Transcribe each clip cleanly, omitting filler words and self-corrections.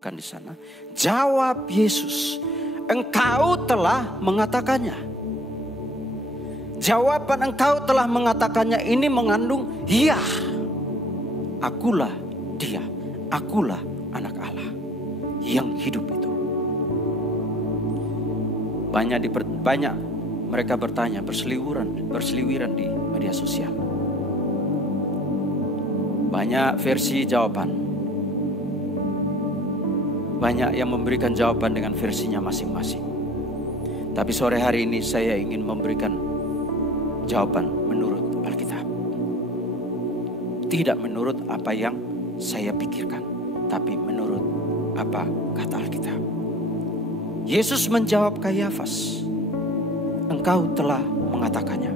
Kan di sana. Jawab Yesus, engkau telah mengatakannya. Jawaban engkau telah mengatakannya ini mengandung iya. Akulah dia, akulah anak Allah yang hidup itu. Banyak mereka bertanya, berseliweran di media sosial. Banyak versi jawaban. Banyak yang memberikan jawaban dengan versinya masing-masing. Tapi sore hari ini saya ingin memberikan jawaban menurut Alkitab. Tidak menurut apa yang saya pikirkan, tapi menurut apa kata Alkitab. Yesus menjawab Kayafas, engkau telah mengatakannya.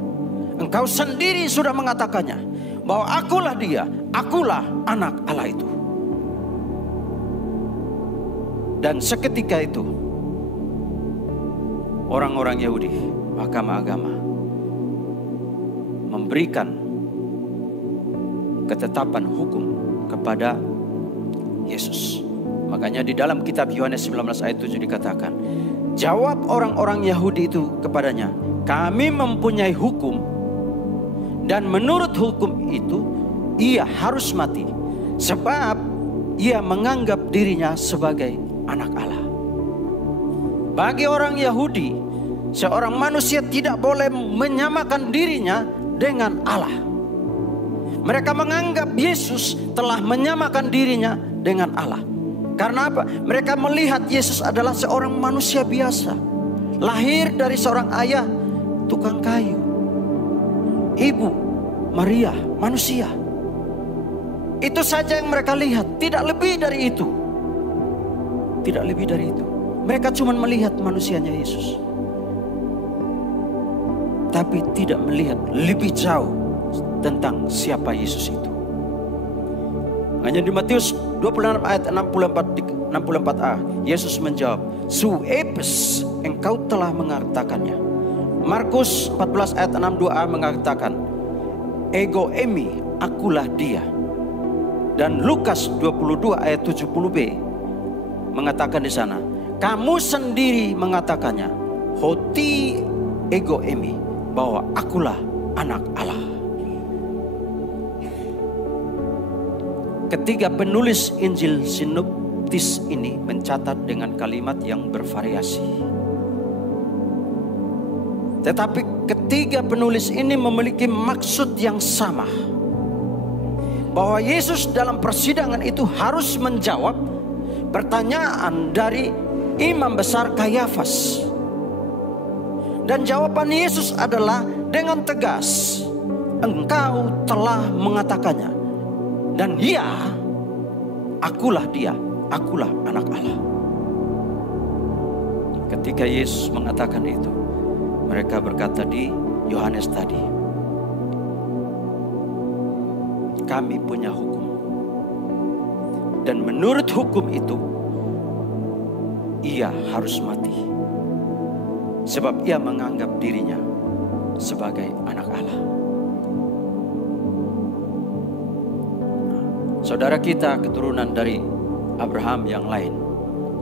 Engkau sendiri sudah mengatakannya bahwa akulah dia, akulah anak Allah itu. Dan seketika itu orang-orang Yahudi, mahkamah agama, memberikan ketetapan hukum kepada Yesus. Makanya di dalam kitab Yohanes 19 ayat 7 dikatakan, jawab orang-orang Yahudi itu kepadanya, kami mempunyai hukum dan menurut hukum itu ia harus mati sebab ia menganggap dirinya sebagai anak Allah. Bagi orang Yahudi, seorang manusia tidak boleh menyamakan dirinya dengan Allah. Mereka menganggap Yesus telah menyamakan dirinya dengan Allah. Karena apa? Mereka melihat Yesus adalah seorang manusia biasa, lahir dari seorang ayah tukang kayu, ibu Maria manusia. Itu saja yang mereka lihat, tidak lebih dari itu. Tidak lebih dari itu. Mereka cuma melihat manusianya Yesus, tapi tidak melihat lebih jauh tentang siapa Yesus itu. Hanya di Matius 26 ayat 64a, Yesus menjawab, suepes engkau telah mengatakannya. Markus 14 ayat 62a mengatakan, ego emi, akulah dia. Dan Lukas 22 ayat 70b mengatakan di sana, kamu sendiri mengatakannya, hoti ego emi, bahwa akulah anak Allah. Ketiga penulis Injil sinoptis ini mencatat dengan kalimat yang bervariasi. Tetapi ketiga penulis ini memiliki maksud yang sama, bahwa Yesus dalam persidangan itu harus menjawab pertanyaan dari imam besar Kayafas. Dan jawaban Yesus adalah dengan tegas, engkau telah mengatakannya. Dan ya, akulah dia, akulah anak Allah. Ketika Yesus mengatakan itu, mereka berkata di Yohanes tadi, kami punya hukum. Dan menurut hukum itu, ia harus mati. Sebab ia menganggap dirinya sebagai anak Allah. Saudara kita keturunan dari Abraham yang lain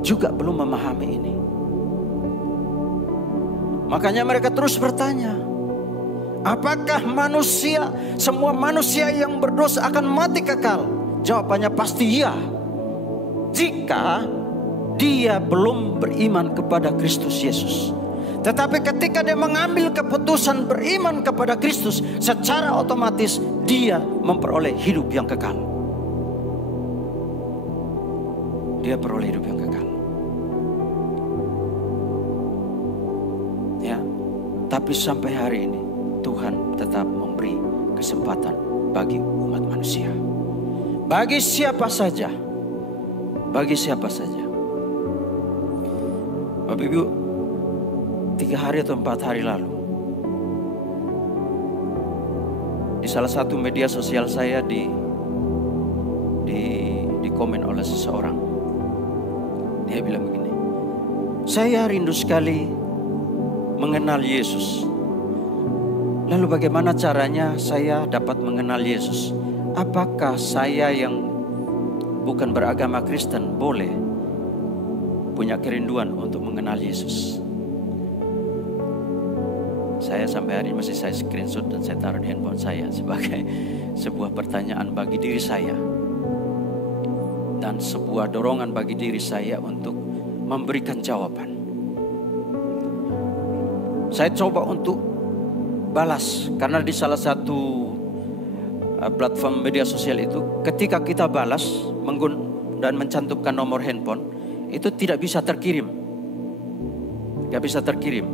juga belum memahami ini. Makanya mereka terus bertanya, apakah semua manusia yang berdosa akan mati kekal? Jawabannya pasti iya, jika dia belum beriman kepada Kristus Yesus. Tetapi ketika dia mengambil keputusan beriman kepada Kristus, secara otomatis dia memperoleh hidup yang kekal. Dia peroleh hidup yang kekal. Ya, tapi sampai hari ini Tuhan tetap memberi kesempatan bagi umat manusia. Bagi siapa saja. Bagi siapa saja. Bapak Ibu, 3 hari atau 4 hari lalu, di salah satu media sosial saya di komen oleh seseorang. Dia bilang begini, saya rindu sekali mengenal Yesus. Lalu bagaimana caranya saya dapat mengenal Yesus? Apakah saya yang bukan beragama Kristen boleh punya kerinduan untuk mengenal Yesus? Saya sampai hari ini masih saya screenshot dan saya taruh di handphone saya sebagai sebuah pertanyaan bagi diri saya. Dan sebuah dorongan bagi diri saya untuk memberikan jawaban. Saya coba untuk balas, karena di salah satu platform media sosial itu, ketika kita balas dan mencantumkan nomor handphone, itu tidak bisa terkirim. Gak bisa terkirim.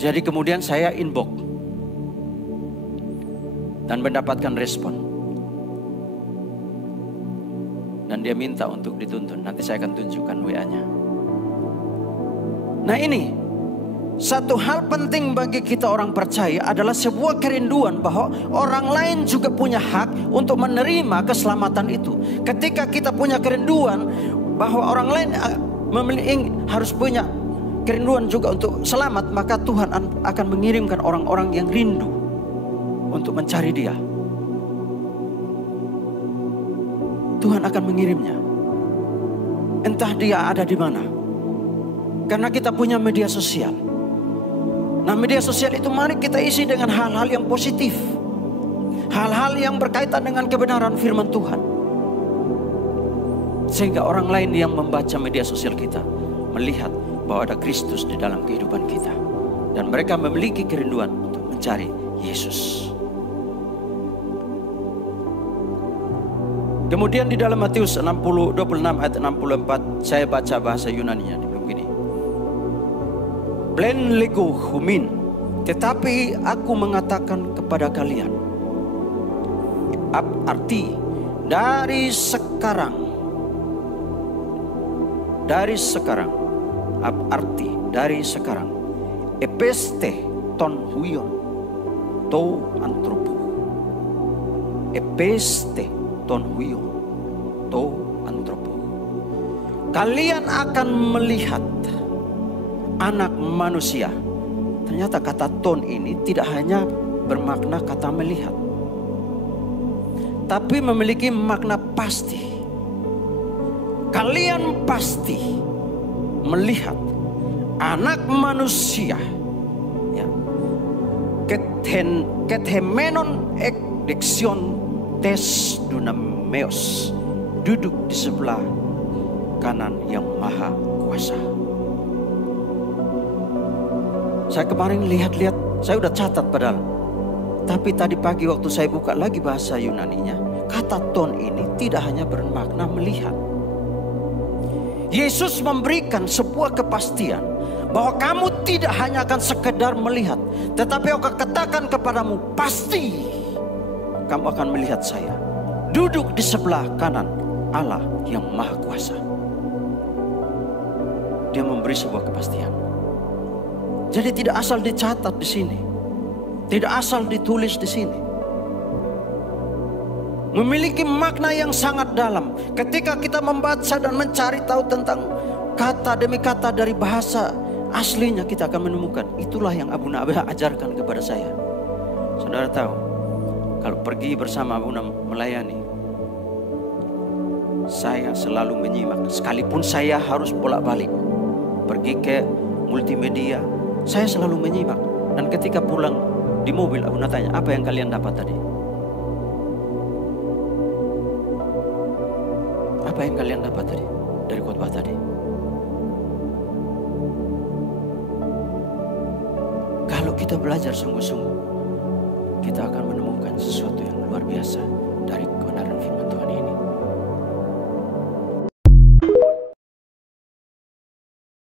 Jadi kemudian saya inbox dan mendapatkan respon. Dan dia minta untuk dituntun. Nanti saya akan tunjukkan WA-nya. Nah ini, satu hal penting bagi kita orang percaya adalah sebuah kerinduan bahwa orang lain juga punya hak untuk menerima keselamatan itu. Ketika kita punya kerinduan bahwa orang lain harus punya kerinduan juga untuk selamat, maka Tuhan akan mengirimkan orang-orang yang rindu untuk mencari Dia. Tuhan akan mengirimnya. Entah dia ada di mana. Karena kita punya media sosial. Nah, media sosial itu mari kita isi dengan hal-hal yang positif. Hal-hal yang berkaitan dengan kebenaran firman Tuhan. Sehingga orang lain yang membaca media sosial kita melihat bahwa ada Kristus di dalam kehidupan kita. Dan mereka memiliki kerinduan untuk mencari Yesus. Kemudian di dalam Matius 26 ayat 64 saya baca bahasa Yunaninya begini. Plen lego humin, tetapi aku mengatakan kepada kalian. Arti dari sekarang. Arti dari sekarang. Epeste ton huion to antropo. Epeste ton huion to antropo. Kalian akan melihat anak manusia. Ternyata kata ton ini tidak hanya bermakna kata melihat, tapi memiliki makna pasti. Kalian pasti melihat anak manusia, ya, kethemenon ekdeksion tes dunameos, duduk di sebelah kanan yang maha kuasa. Saya kemarin lihat-lihat, saya udah catat padahal. Tapi tadi pagi waktu saya buka lagi bahasa Yunaninya, kata ton ini tidak hanya bermakna melihat. Yesus memberikan sebuah kepastian bahwa kamu tidak hanya akan sekedar melihat, tetapi aku katakan kepadamu, pasti kamu akan melihat saya duduk di sebelah kanan Allah yang maha kuasa. Dia memberi sebuah kepastian. Jadi tidak asal dicatat di sini, tidak asal ditulis di sini. Memiliki makna yang sangat dalam. Ketika kita membaca dan mencari tahu tentang kata demi kata dari bahasa aslinya, kita akan menemukan. Itulah yang Abu Nabah ajarkan kepada saya. Saudara tahu, kalau pergi bersama Abu Nabah melayani, saya selalu menyimak. Sekalipun saya harus bolak-balik pergi ke multimedia, saya selalu menyimak. Dan ketika pulang di mobil, Abu Nabah tanya, apa yang kalian dapat tadi? Apa yang kalian dapat tadi dari khotbah tadi? Kalau kita belajar sungguh-sungguh, kita akan menemukan sesuatu yang luar biasa dari